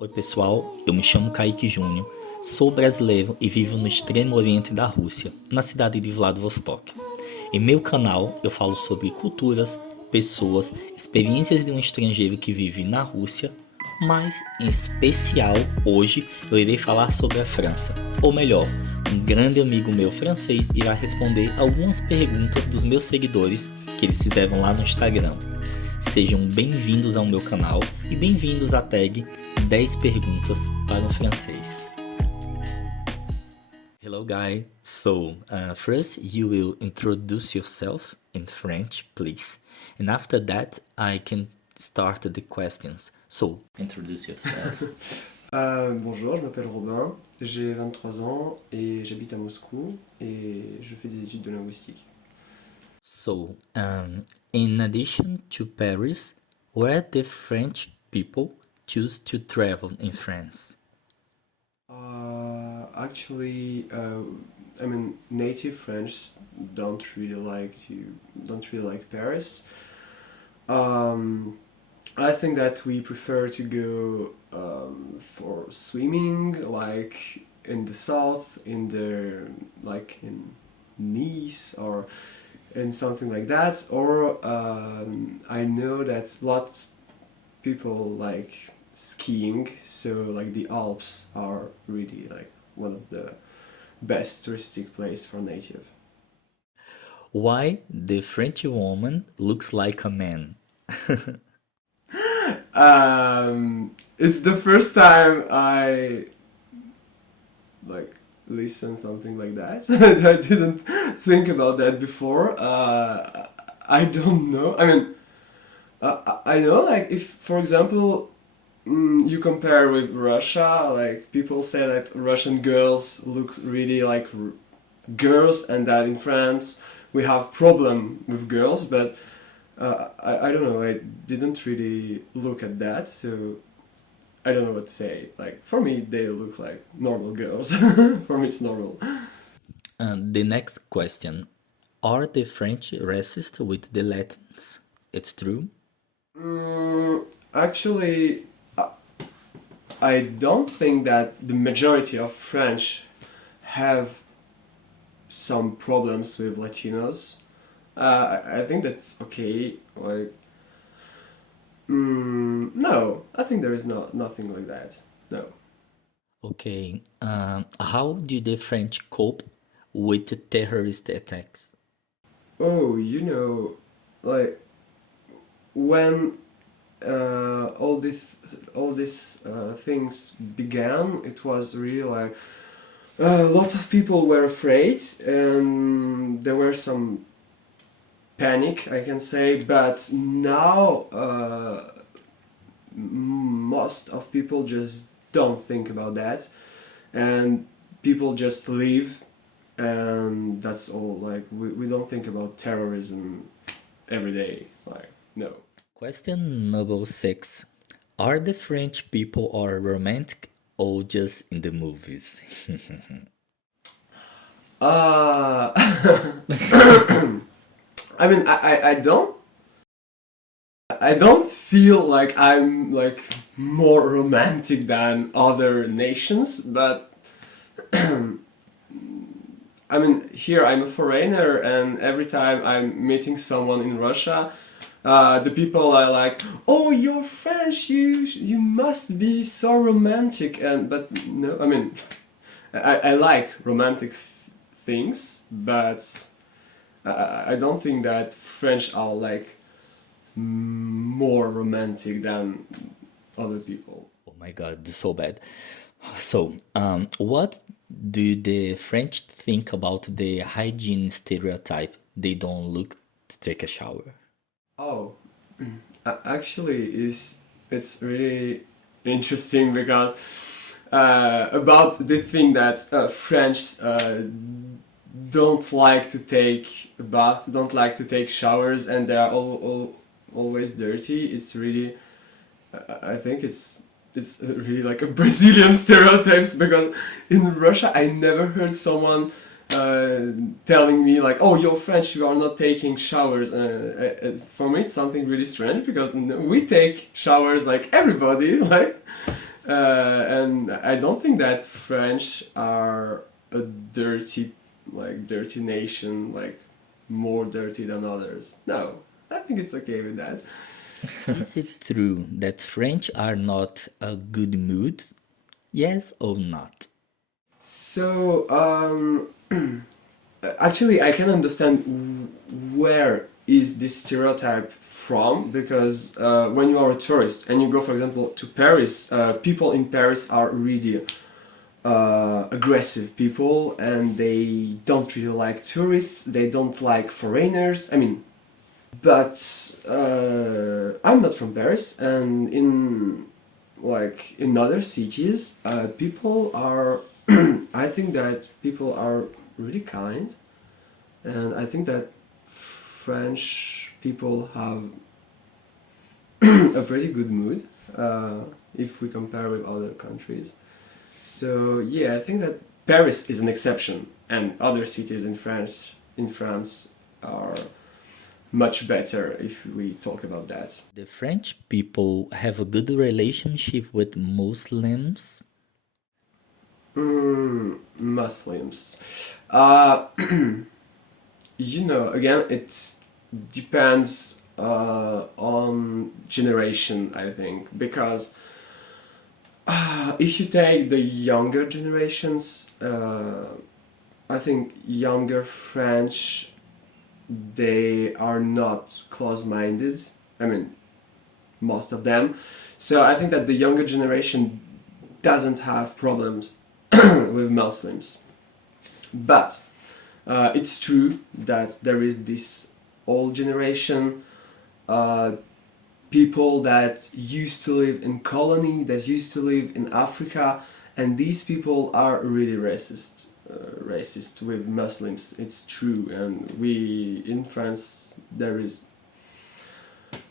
Oi pessoal, eu me chamo Kaique Júnior, sou brasileiro e vivo no extremo oriente da Rússia, na cidade de Vladivostok. Em meu canal eu falo sobre culturas, pessoas, experiências de um estrangeiro que vive na Rússia, mas em especial hoje eu irei falar sobre a França, ou melhor, um grande amigo meu francês irá responder algumas perguntas dos meus seguidores que eles fizeram lá no Instagram. Sejam bem-vindos ao meu canal e bem-vindos à tag 10 perguntas para um francês. Hello guys, first you will introduce yourself in French, please. And after that I can start the questions. So, introduce yourself. Bonjour, je m'appelle Robin, j'ai 23 ans et j'habite à Moscou et je fais des études de linguistique. So, in addition to Paris, where the French people choose to travel in France? Actually, I mean, native French don't really like Paris. I think that we prefer to go for swimming, like in the south, in Nice or in something like that. Or I know that lots people like skiing, so like the Alps are really like one of the best touristic place for native. Why the French woman looks like a man? It's the first time I like listen something like that. I didn't think about that before. I don't know. I mean, I know like if, for example, you compare with Russia, like people say that Russian girls look really like girls, and that in France we have problem with girls, but I don't know. I didn't really look at that, so I don't know what to say. Like for me, they look like normal girls. For me, it's normal. The next question. Are the French racist with the Latins? It's true? Actually, I don't think that the majority of French have some problems with Latinos. I think that's okay. Like, no, I think there is nothing like that. No. Okay. How do the French cope with the terrorist attacks? Oh, like when all these things began, it was really like a lot of people were afraid, and there were some panic, I can say. But now most of people just don't think about that, and people just leave, and that's all. Like we don't think about terrorism every day. Like no. Question number 6. Are the French people are romantic or just in the movies? Uh, I mean, I don't feel like I'm like more romantic than other nations, but I mean, here I'm a foreigner, and every time I'm meeting someone in Russia, the people are like, "Oh, you're French. You must be so romantic." But no, I mean, I like romantic things, but I don't think that French are like more romantic than other people. Oh my god, this is so bad. So, what do the French think about the hygiene stereotype? They don't look to take a shower. Oh, actually, it's really interesting because about the thing that French don't like to take a bath, don't like to take showers, and they are always dirty. It's really, I think it's really like a Brazilian stereotypes, because in Russia I never heard someone telling me like, "Oh, you're French, you are not taking showers." For me, it's something really strange because we take showers like everybody, like, And I don't think that French are a dirty, like dirty nation, like more dirty than others. No, I think it's okay with that. Is it true that French are not a good mood? Yes or not? So, actually, I can understand where is this stereotype from because when you are a tourist and you go, for example, to Paris, people in Paris are really aggressive people and they don't really like tourists, they don't like foreigners. I mean, but I'm not from Paris, and in like in other cities, people are. I think that people are really kind, and I think that French people have a pretty good mood if we compare with other countries. So yeah, I think that Paris is an exception, and other cities in France are much better if we talk about that. The French people have a good relationship with Muslims. Muslims. Again, it depends on generation, I think, because if you take the younger generations, I think younger French, they are not close-minded. I mean, most of them. So I think that the younger generation doesn't have problems with Muslims. But it's true that there is this old generation, people that used to live in colony, that used to live in Africa, and these people are really racist with Muslims. It's true, and we in France there is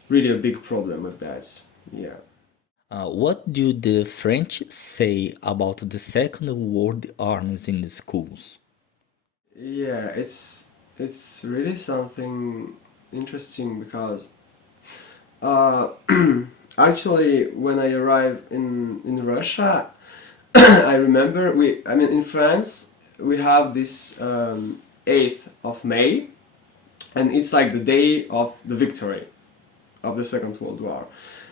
really a big problem with that. Yeah. What do the French say about the Second World Arms in the schools? Yeah, it's really something interesting because uh, actually when I arrived in Russia, I remember I mean in France we have this 8th of May, and it's like the day of the victory of the Second World War.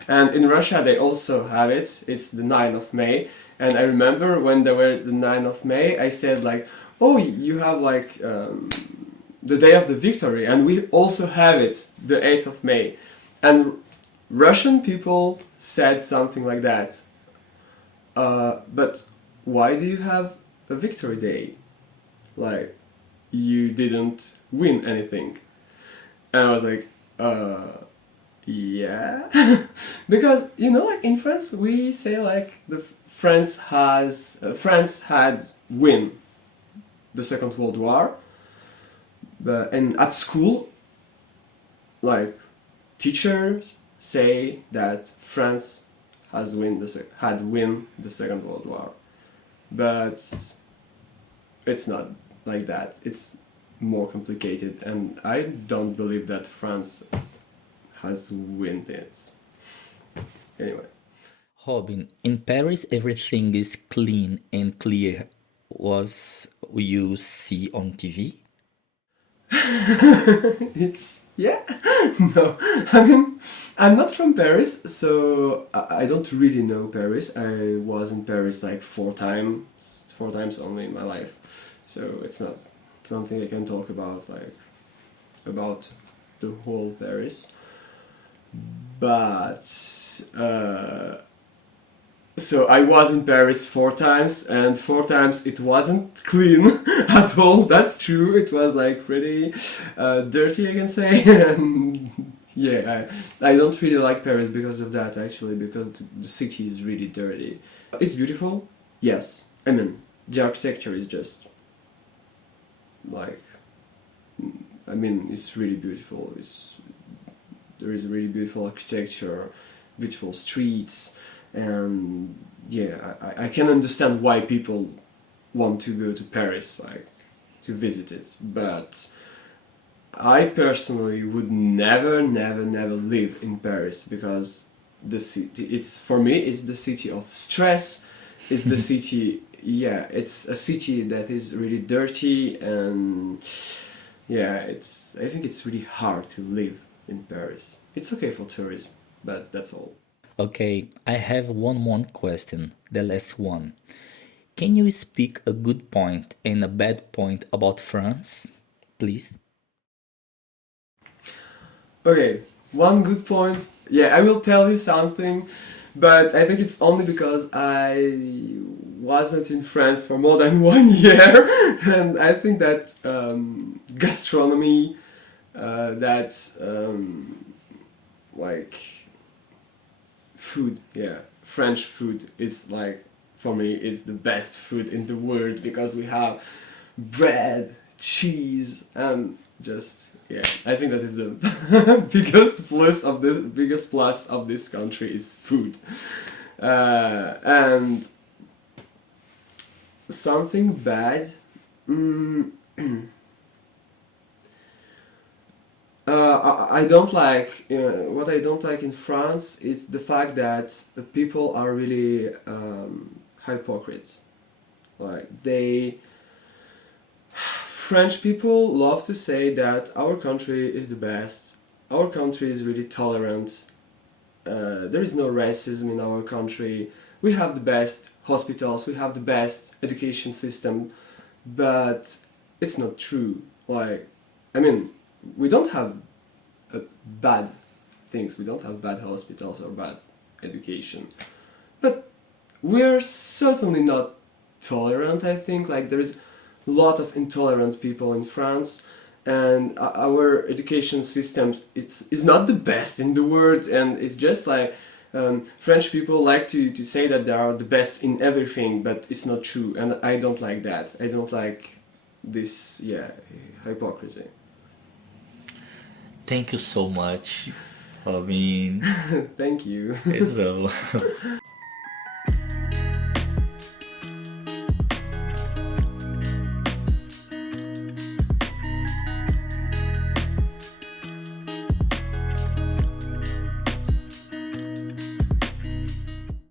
And in Russia they also have it. It's the 9th of May. And I remember when they were the 9th of May, I said like, oh, you have like the day of the victory, and we also have it the 8th of May. And Russian people said something like that. But why do you have a victory day? Like, you didn't win anything. And I was like, yeah. Because, like in France, we say like France had win the Second World War. And at school, like, teachers say that France had win the Second World War, but it's not like that. It's more complicated, and I don't believe that France has win it. Anyway. Robin, in Paris everything is clean and clear. Was you see on TV? It's yeah. No, I mean, I'm not from Paris, so I don't really know Paris. I was in Paris like four times only in my life, so it's not something I can talk about about the whole Paris. But so I was in Paris 4 times, and 4 times it wasn't clean at all. That's true. It was like pretty dirty, I can say. And yeah, I don't really like Paris because of that. Actually, because the city is really dirty. It's beautiful, yes. I mean, the architecture is just like, I mean, it's really beautiful. There is really beautiful architecture, beautiful streets. And yeah, I can understand why people want to go to Paris, like to visit it, but I personally would never live in Paris because the city. It's for me. It's the city of stress. It's the city. Yeah, it's a city that is really dirty, and yeah, it's. I think it's really hard to live in Paris. It's okay for tourism, but that's all. Okay, I have one more question, the last one. Can you speak a good point and a bad point about France, please? Okay, one good point. Yeah, I will tell you something, but I think it's only because I wasn't in France for more than 1 year, and I think that gastronomy, that's like food. Yeah, French food is like for me it's the best food in the world because we have bread, cheese, and just yeah. I think that is the biggest plus of this country is food, and something bad. Mm, I don't like what I don't like in France is the fact that people are really hypocrites. Like they French people love to say that our country is the best. Our country is really tolerant. There is no racism in our country. We have the best hospitals. We have the best education system, but it's not true. Like, I mean, we don't have bad things. We don't have bad hospitals or bad education, but we're certainly not tolerant. I think like there is a lot of intolerant people in France, and our education system is not the best in the world, and it's just like French people like to say that they are the best in everything, but it's not true, and I don't like that. I don't like this, yeah, hypocrisy. Thank you so much. I mean, Thank you. it's